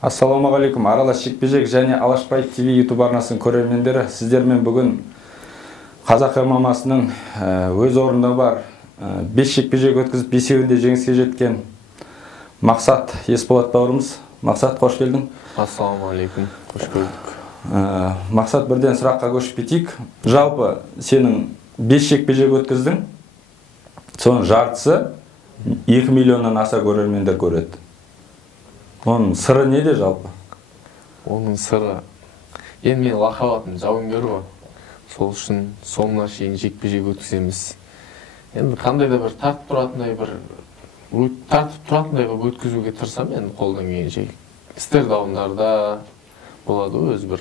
Ассалаумағалейкум, Аралас жекпе-жек және Алашбай ТВ YouTube арнасының көрермендері, сіздермен бүгін қазақ ММА-сының өз орнында бар 5 жекпе-жек өткізіп, 5-еуінде жеңіске жеткен Мақсат Есболат бауырымыз. Мақсат, қош келдің. Ассалаумағалейкум, қош көрдік. Мақсат, бірден сұраққа көшіп кетейік. Жалпы сенің 5 жекпе-жек өткіздің, соның жартысы 2 миллионнан аса көрермендер көреді. Оның сыры неде жалпы? Оның сыры, енді мен лақап атым жауынгер ғой. Сол үшін соңына шейін жекпе-жек өткіземіз. Енді қандай да бір тартып тұратындай қылып өткізуге тырысамын, енді қолдан келгенше. Стердаундарда болады ғой, өзі бір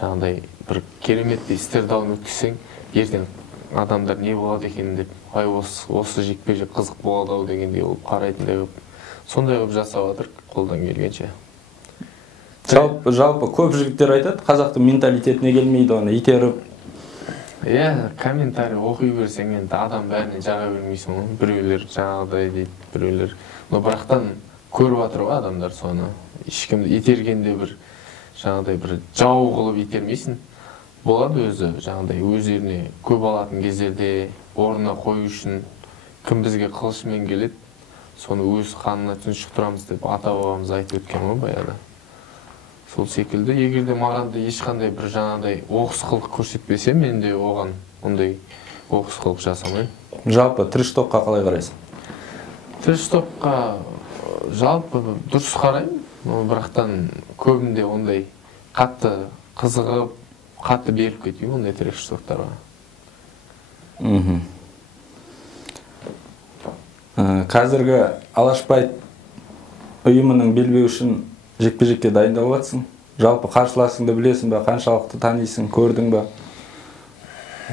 жаңағыдай бір кереметтей стердаун өткізсең, ертең адамдар не болады екен деп, ай осы жекпе-жек қызық болады ау дегендей болып қарайтындай болып, сондай қылып жасап жатыр қолдан келгенше. Жалпы көп жігіттер айтады, қазақтың менталитетіне келмейді, оны итеріп. Комментарий оқи берсең, енді адам бәріне жаға бермейсің ғой. Біреулер жаңағыдай дейді, біреулер. Но бірақтан көріп жатыр ғой адамдар соны. Ешкімді itергенде бір жаңағыдай бір жау қылып итермейсің. Болады өзі жаңағыдай өздеріне көп алатын кездерде орнына қою үшін кім бізге қылышымен келеді, соны өз қанына тұншықтырамыз деп ата-бабамыз айтып өткен ғой баяғыда. Сол секілді, егерде маған да ешқандай бір жаңағыдай оқыс қылық көрсетпесе, мен де оған ондай оқыс қылық жасамаймын. Жалпы трэш-токқа қалай қарайсың? Трэш-токқа жалпы дұрыс қараймын, бірақтан көбінде ондай қатты қызығып, қатты беріп кетпеймін ондай трэш-токтарға. Қазіргі Алашбай ұйымының белбеуі үшін жекпе-жекке дайындалып жатсың. Жалпы қарсыласыңды білесің бе, қаншалықты танисың, көрдің бе?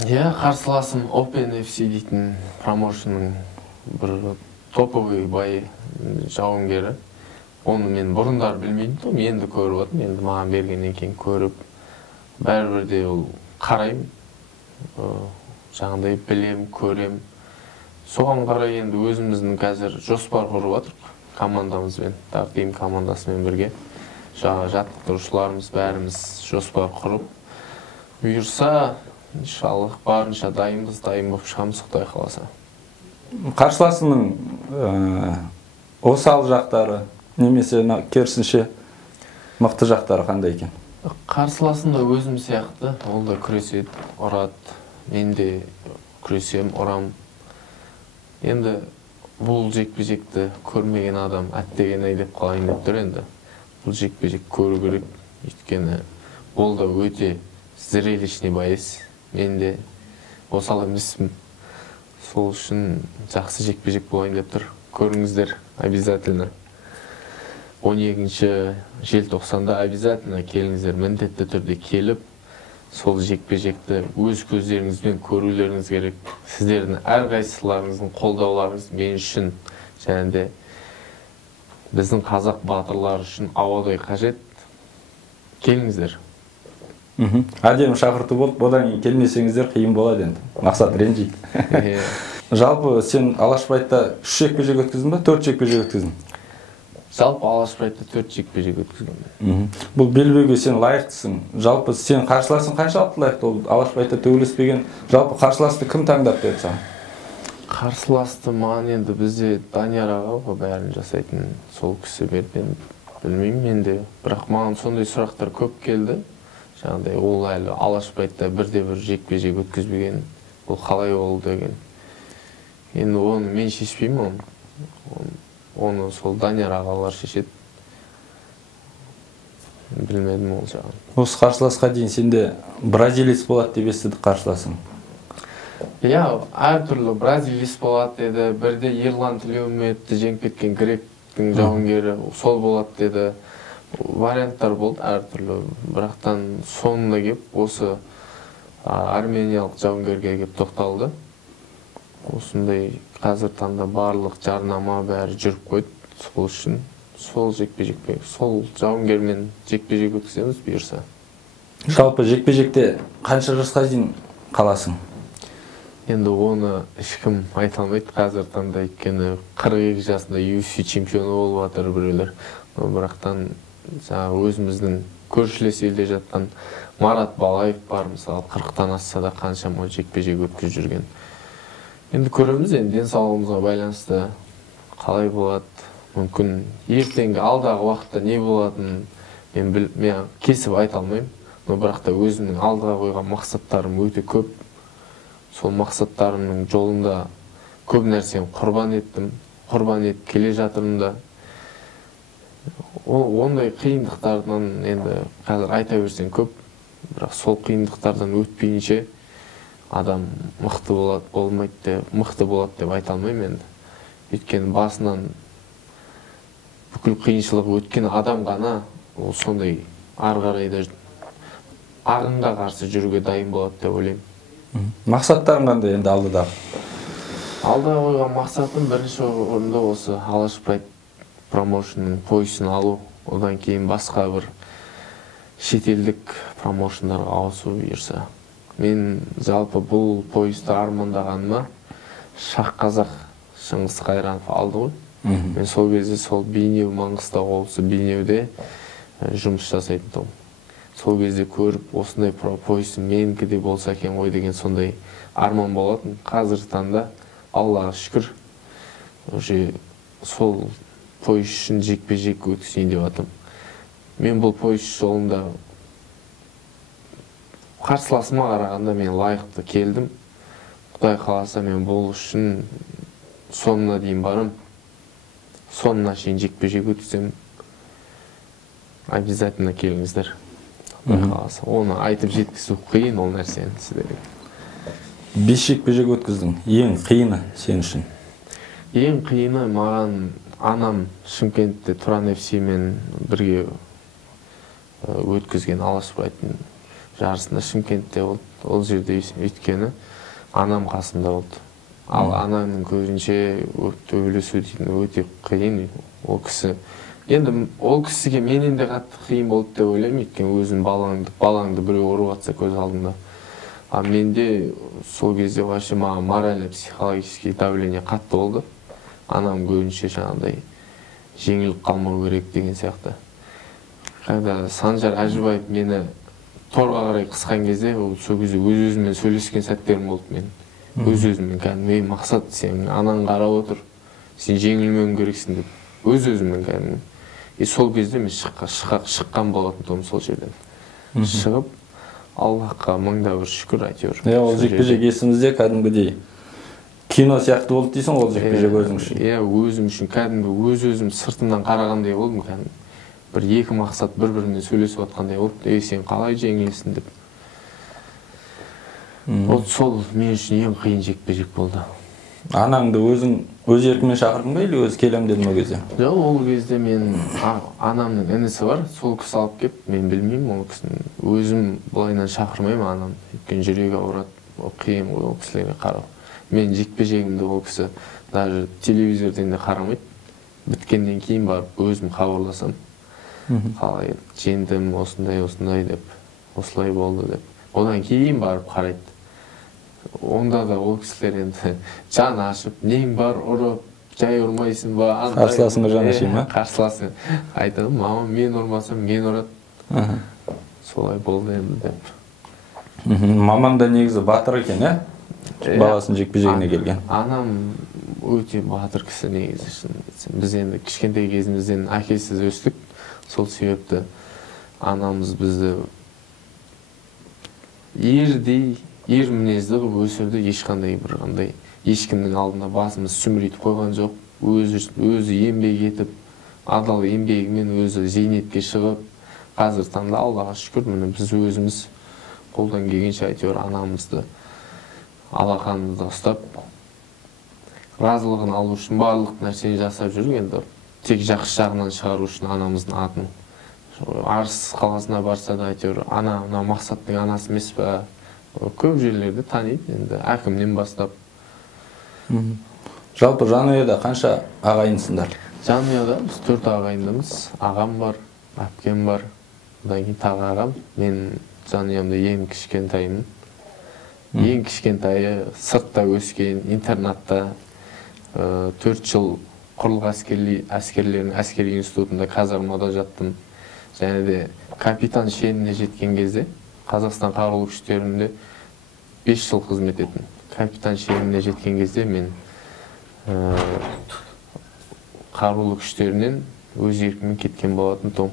Қарсыласым Open FC дейтін промоушенның бір топовый бай жауынгері. Оны мен бұрындар білмейдім, енді көріп отырмын, енді маған бергеннен кейін көріп, бәрібірде ол қараймын, жаңағыдай білем, көрем. Соған қарай енді өзіміздің қазір жоспар құрып жатырмыз командамызбен, тақдим командасымен бірге. Жаңа жаттықтырушыларымыз бәріміз жоспар құрып, бұйырса, иншаллах, барынша дайынбыз, дайын болып шығамыз, Құдай қаласа. Қарсыласыңның осал жақтары, немесе керісінше мықты жақтары қандай екен? Қарсыласым да өзім сияқты, ол да күреседі, ұрады, мен де күресем, ұрам. Енді бұл жекпе-жекті көрмеген адам әттеген-ай деп қалайын деп тұр енді. Бұл жекпе-жек көру керек, өйткені ол да өте зрелищный боец. Мен де осал емеспін. Сол үшін жақсы жекпе-жек болайын деп тұр. Көріңіздер, обязательно. 12 желтоқсанда обязательно келіңіздер, міндетті түрде келіп, сол жекпе-жекті өз көздеріңізбен көрулеріңіз керек. Сіздердің әрқайсыларыңыздың қолдауларыңыз мен үшін және де біздің қазақ батырлары үшін ауадай қажет. Келіңіздер. Әдемі шақырту болып, одан кейін келмесеңіздер қиын болады енді. Мақсат ренжиді. Жалпы сен Алашбайда 3 жекпе-жек өткіздің ба, 4 жекпе-жек өткіздің? Жалпы Алашбайда 4 жекпе-жек өткізгенмін. Бұл белбеуге сен лайықтысың. Жалпы сен қарсыласың қаншалықты лайықты? Ол Алашбайда төбелеспеген. Жалпы қарсыласты кім таңдап берді саған? Қарсыласты маған енді бізде Данияр аға бәрін жасайтын сол кісі берді. Білмеймін мен де. Бірақ маған сондай сұрақтар көп келді. Жаңағыдай ол әлі Алашбайда бірде-бір жекпе-жек өткізбеген. Бұл қалай болды деген. Енді оны мен шешпеймін. Оны сол Данияр ағалар шешеді. Білмедім ол жағын. Осы қарсыласқа дейін сенде бразилец болады деп естідік қарсыласың. Әртүрлі бразилец болады деді. Бірде Ерлан Тілеуметті жеңіп кеткен гректің жауынгері сол болады деді. Варианттар болды әртүрлі. Бірақтан соңында кеп, осы армениялық жауынгерге кеп тоқталды. Осындай қазір таңда барлық жарнама бәрі жүріп қойды. Сол үшін сол жекпе-жекпе, сол жауынгермен жекпе-жек өткіземіз бұйырса. Жалпы жекпе-жекте қанша жасқа дейін қаласың? Енді оны ешкім айта алмайды қазір таңда, өйткені 42 жасында UFC чемпионы болып жатыр біреулер. Бірақтан жаңағы өзіміздің көршілес елде жатқан Марат Балаев бар, мысалы 40-тан асса да қаншама жекпе-жек өткізіп жүрген. Енді көреміз, енді денсаулығымызға байланысты қалай болады, мүмкін ертеңгі алдағы уақытта не болатынын мен кесіп айта алмаймын. Но бірақ та өзімнің алдыға қойған мақсаттарым өте көп. Сол мақсаттарымның жолында көп нәрсені құрбан еттім, құрбан етіп келе жатырмын да. Ондай қиындықтардан енді қазір айта берсең көп, бірақ сол қиындықтардан өтпейінше адам мықты болады деп айта алмаймын енді. Өйткені басынан бүкіл қиыншылық өткен адам ғана ол сондай ары қарай да ағынға қарсы жүруге дайын болады деп ойлаймын. Мақсаттарың қандай енді алдыда? Алдыға қойған мақсатым бірінші орында осы Алаш Прайд промоушнның поясын алу, одан кейін басқа бір шетелдік промоушндарға ауысу бұйырса. Мен жалпы бұл поясты армандағаныма Шах Қазақ Шыңғыс Қайранов алды ғой. Мен сол кезде сол Бейнеу, Маңғыстау облысы Бейнеуде жұмыс жасайтын. Сол кезде көріп, осындай поясым менікі де болса екен ғой деген сондай арман болатын. Қазіргі таңда Аллаға шүкір, сол пояс үшін жекпе-жек өткізейін деп жатырмын. Мен бұл пояс жолында қарсыласыма қарағанда мен лайықты келдім. Құдай қаласа мен бұл үшін соңына дейін барым. Соңына шейін жекпе-жек өткіземін. Обязательно келіңіздер. Оны айтып жеткізу қиын ол нәрсені сіздерге. 5 жекпе-жек өткіздің. Ең қиыны сен үшін? Ең қиыны маған анам Шымкентте Тұран FC-мен бірге өткізген Алаш Прайдтың жарысында Шымкентте болды. Ол жерде өйткені анам қасымда болды. Ал анамның көзінше төбелесу дейтін өте қиын. Ол кісі енді ол кісіге менен де қатты қиын болды деп ойлаймын, өйткені өзің балаңды біреу ұрып жатса көз алдыңда. А менде сол кезде вообще маған морально психологический давление қатты болды. Анам көзінше жаңағыдай жеңіліп қалмау керек деген сияқты. Қайда Санжар Әжібаев мені торға қарай қысқан кезде, сол кезде өз-өзімен сөйлескен сәттерім болды мен. Өз-өзімен кәдімгі мақсат, сен анаң қарап отыр, сен жеңілмеуің керексің деп. Өз-өзімен кәдімгі. Сол кезде мен шыққан болатын сол жерден. Шығып, Аллахқа мыңда бір шүкір әйтеуір. Ол жекпе-жек есіңізде кәдімгідей кино сияқты болды дейсің, ол жекпе-жек өзің үшін? Өзім үшін кәдімгі өз-өзім сыртымнан қарағандай болдым кәдімгі. Бір екі мақсат бір-біріне сөйлесіп отқандай болды. Сен қалай жеңілесің деп. Сол мен үшін ең қиын жекпе-жек болды. Анаңды өзің өз еркімен шақырдың ба, или өзі келем дедім ол кезде? Жоқ, ол кезде мен анамның інісі бар, сол кісі алып кеп, мен білмеймін ол кісіні. Өзім былайынан шақырмаймын анам. Өйткені жүрегі ауырады, қиын ол кісілерге қарау. Мен жекпе-жегімді ол кісі даже телевизорден де қарамайды. Біткеннен кейін барып өзім хабарласам. Қалай жеңдім, осындай деп, осылай болды деп. Одан кейін барып қарайды. Онда да ол кісілер енді жан ашып, нең бар ұрып, жай ұрмайсың ба? Қарсыласыңға жан аши ма? Қарсыласың. Айтадым, мама мен ұрмасам, мен ұрады. Солай болды енді деп. Мамаң да негізі батыр екен, баласын жекпе-жегіне келген. Анам өте батыр кісі негізі. Біз енді кішкентай кезімізден әкесіз өстік. Сол себепті анамыз бізді ер мінезді қылып өсірді, ешқандай бір қандай ешкімнің алдында басымыз сүмірейтіп қойған жоқ. Өзі еңбек етіп, адал еңбегімен өзі зейнетке шығып, қазір таңда Аллаға шүкір, біз өзіміз қолдан келгенше әйтеуір анамызды алақанымызда ұстап, разылығын алу үшін барлық нәрсені жасап жүріп, енді тек жақсы жағынан шығару үшін анамыздың атын. Арыс қаласына барса да әйтеуір ана мақсаттың анасы емес па? Көп жерлерде таниды, енді әкімнен бастап. Жалпы жанұяда қанша ағайынсыңдар? Жанұяда біз 4 ағайындымыз. Ағам бар, әпкем бар, одан кейін тағы ағам. Мен жанұямда ең кішкентайымын. Ең кішкентайы сыртта өскен, интернатта 4 жыл құрлық әскерлерінің әскери институтында казармада жаттым. және де капитан шеніне жеткен кезде Қазақстан қарулы күштерінде 5 жыл қызмет еттім. Капитан шеніне жеткен кезде мен қарулы күштерінен өз еркіммен кеткен болатын том.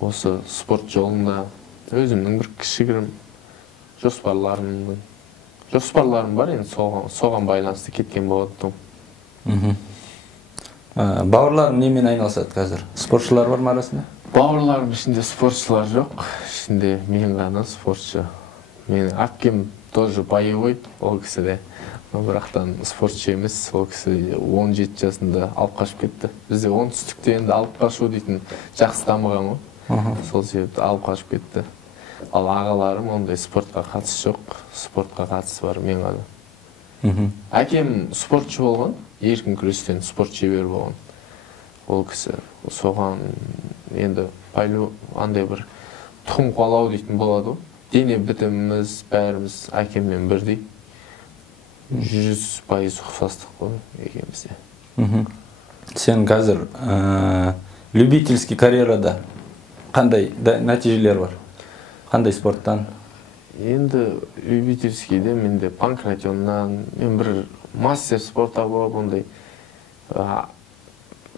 Осы спорт жолында өзімнің бір кішігірім жоспарларым бар, енді соған байланысты кеткен болатын том. Бауырларың немен айналысады қазір? Спортшылар бар ма арасында? Бауырларым ішінде спортшылар жоқ, ішінде мен ғана спортшы. Менің әпкем тоже боевой, ол кісі де. Бірақтан спортшы емес, ол кісі 17 жасында алып қашып кетті. Бізде оңтүстікте енді алып қашу дейтін жақсы дамыған ғой. Сол себепті алып қашып кетті. Ал ағаларым ондай спортқа қатысы жоқ, спортқа қатысы бар мен ғана. Әкем спортшы болған, еркін күрестен спорт шебері болған. Ол кісі соған енді андай бір тұқым қуалау дейтін болады ғой. Дене бітіміміз, бәріміз әкеммен бірдей. 100% ұқсастық қой екеумізде. Сен қазір любительский карьерада қандай нәтижелер бар? Қандай спорттан? Енді любительскийде менде панкратионнан, мен бір мастер спорта болып, ондай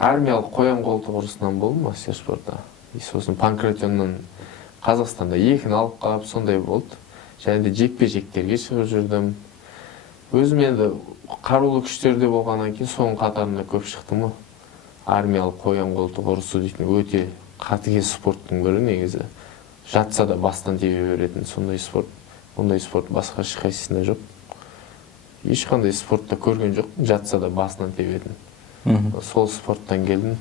армиялық қоян қолтық ұрысынан болдым мастер спорта. Сосын панкратионнан Қазақстанда 2-ні алып қалып, сондай болды. Және де жекпе-жектерге шығып жүрдім. Өзім енді қарулы күштерде болғаннан кейін соның қатарында көп шықтым. Армиялық қоян қолтық ұрысы дейтін өте қатыгез спорттың бірі негізі. Жатса да бастан тебе беретін сондай спорт. Ондай спорт басқа ешқайсысында жоқ. Ешқандай спортта көрген жоқ, жатса да басынан тебетін. Сол спорттан келдім.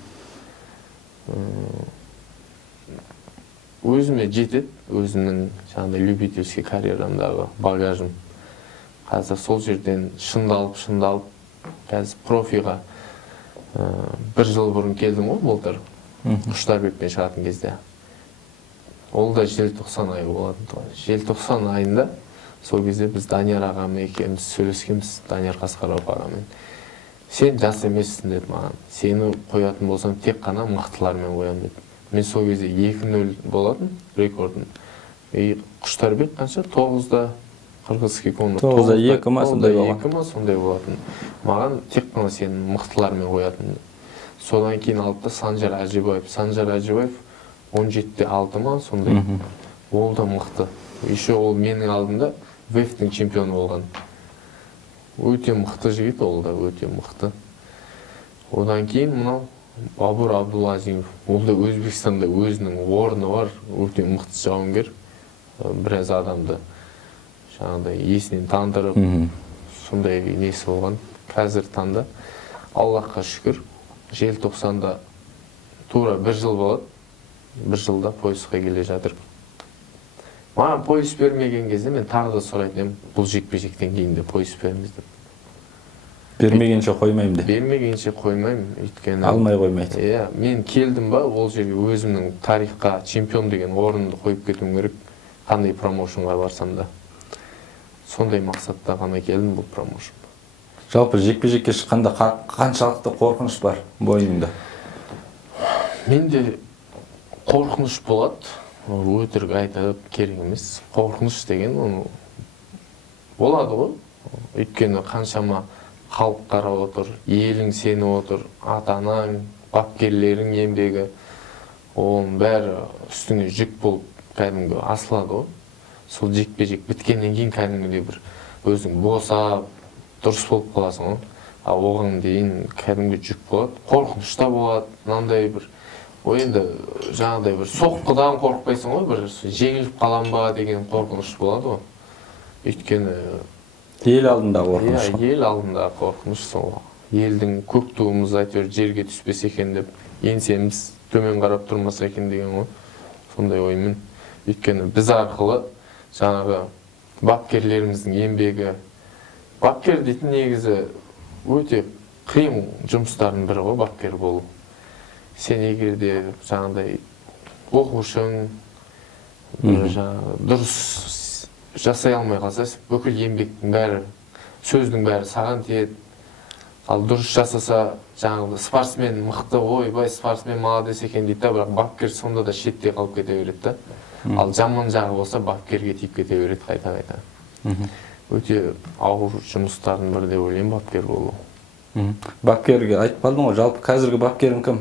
Өзіме жетеді, өзімнің жаңағыдай любительский карьерамдағы багажым. Қазір сол жерден шыңдалып, қазір профиға 1 жыл бұрын келдім ғой, былтыр. Құштарбекпен шығатын кезде. Ол да желтоқсан айы болатын. Желтоқсан айында сол кезде біз Данияр ағамен екеуміз сөйлескенбіз, Данияр Қасқаров ағамен. Сен жас емессің деді маған. Сені қоятын болсаң тек қана мықтылармен қоямын деді. Мен сол кезде 2-0 болатын рекордым. Құштарбек қанша? 9-да қырғызский комнат. 9-да 2 ма сондай болған. 2 ма сондай болатын. Маған тек қана сені мықтылармен қоятын. Содан кейін алды Санжар Әжібаев. Санжар Әжібаев 17-де 6 ма сондай. Ол да мықты. Еще ол менің алдымда ВФ-тің чемпионы болған. Өте мықты жігіт, ол да өте мықты. Одан кейін мынау Бабур Абдулазимов. Ол да Өзбекстанда өзінің орны бар, өте мықты жауынгер. Біраз адамды жаңағыдай есінен тандырып, сондай несі болған. Қазір таңда Аллахқа шүкір, желтоқсанда тура 1 жыл болады. 1 жылда поясқа келе жатыр. Маған пояс бермеген кезде мен тағы да сұрайтын, бұл жекпе-жектен кейін де пояс беріңіз деп. Бермегенше қоймайым деп. Бермегенше қоймайым, өйткені алмай қоймайды. Иә, мен келдім ба, ол жерге өзімнің тарихқа чемпион деген орынды қойып кетуім керек, қандай промоушенға барсам да. Сондай мақсатта ғана келдім бұл промоушен. Жалпы жекпе-жекке шыққанда қаншалықты қорқыныш бар бойыңда? Менде қорқыныш болады. Өтірік айтып керек емес. Қорқыныш деген болады ғой. Өйткені қаншама халық қарап отыр, елің сені отыр, ата-анаң, бапкерлерің еңбегі, оның бәрі үстіңе жүк болып кәдімгі асылады ғой. Сол жекпе-жек біткеннен кейін кәдімгідей бір өзің босап, дұрыс болып қаласың ғой. Ал оған дейін кәдімгі жүк болады, қорқыныш та болады, мынандай бір енді жаңағыдай бір соққыдан қорықпайсың ғой, бір жеңіліп қалам ба деген қорқыныш болады ғой. Өйткені ел алдында қорқыныш. Ел алдында қорқыныш сол. Елдің көк туымыз әйтеуір жерге түспес екен деп, еңсеміз төмен қарап тұрмаса екен деген ғой. Сондай оймен. Өйткені біз арқылы жаңағы бапкерлеріміздің еңбегі, бапкер дейтін негізі өте қиын жұмыстардың бірі ғой бапкер болу. Сен егерде жаңағыдай оқушың дұрыс жасай алмай қалса, бүкіл еңбектің бәрі, сөздің бәрі саған тиеді. Ал дұрыс жасаса, жаңағы спортсмен мықты, ойбай спортсмен молодец екен дейді да, бірақ бапкер сонда да шетте қалып кете береді да. Ал жаман жағы болса, бапкерге тиіп кете береді қайта-қайта. Өте ауыр жұмыстардың бірі деп ойлаймын бапкер болу. Бапкерге айтып қалдың ғой, жалпы қазіргі бапкерің кім?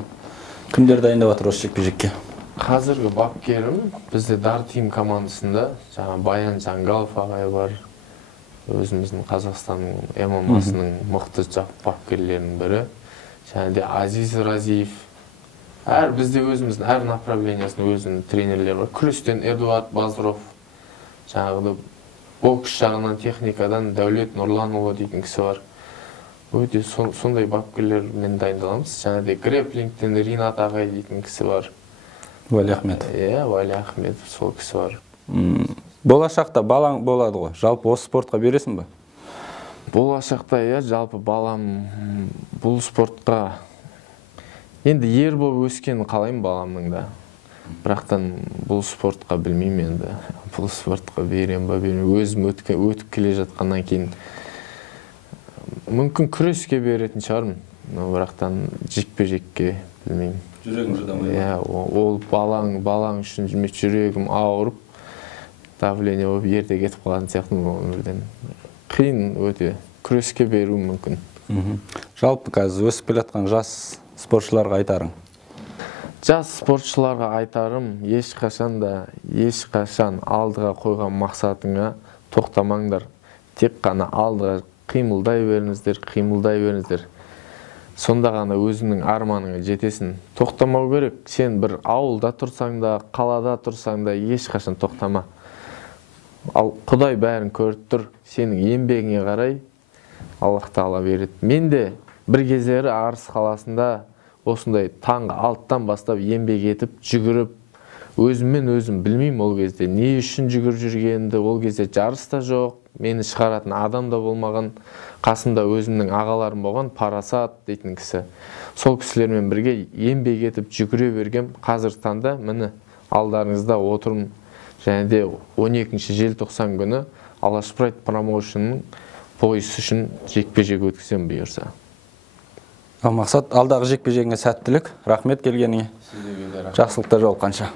Кімдер дайындап жатыр осы жекпе-жекке? Қазіргі бапкерім бізде Дар Тим командасында жаңа Баян Жангалов ағай бар. Өзіміздің Қазақстанның ММА-сының мықты бапкерлерінің бірі. Және де Азиз Разиев. Бізде өзіміздің әр направлениясының өзінің тренерлері бар. Күрестен Эдуард Базров. Жаңағыда бокс жағынан техникадан Дәулет Нұрланұлы дейтін кісі бар. Өте сондай бапкерлермен дайындаламыз. Және де грэплингтен Ринат ағай дейтін кісі бар. Вали Ахметов. Вали Ахметов, сол кісі бар. Болашақта балаң болады ғой. Жалпы осы спортқа бересің бе? Болашақта, жалпы балам бұл спортқа енді ер болып өскенін қалаймын баламның да. Бірақтан бұл спортқа білмеймін енді. Бұл спортқа берем ба, бермеймін. Өзім өтіп келе жатқаннан кейін мүмкін күреске беретін шығармын. Бірақтан жекпе-жекке білмеймін. Жүрегім жадамай. Ол балаң үшін жүрегім ауырып, давление болып ерте кетіп қалатын сияқты өмірден. Қиын өте. Күреске беру мүмкін. Жалпы қазір өсіп келе жатқан жас спортшыларға айтарың? Жас спортшыларға айтарым, ешқашан алдыға қойған мақсатыңа тоқтамаңдар. Тек қана алдыға қимылдай беріңіздер. Сонда ғана өзіңнің арманыңа жетесің. Тоқтамау керек. Сен бір ауылда тұрсаң да, қалада тұрсаң да ешқашан тоқтама. Ал Құдай бәрін көріп тұр. Сенің еңбегіңе қарай Аллах Тағала береді. Мен де бір кездері Арыс қаласында осындай таңғы 6-тан бастап еңбек етіп, жүгіріп, өзім білмеймін ол кезде. Не үшін жүгіріп жүргенімді, ол кезде жарыс та жоқ, мені шығаратын адам да болмаған. Қасымда өзімнің ағаларым болған, Парасат дейтін кісі. Сол кісілермен бірге еңбек етіп жүгіре бергем. Қазір таңда міне алдарыңызда отырмын. Және де 12 желтоқсан күні Алаш Прайд промоушенның пойыз үшін жекпе-жек өткізем бұйырса. Мақсат, алдағы жекпе-жегіңе сәттілік. Рахмет келгеніңе. Сізге де рахмет. Жақсылықта жолыққанша.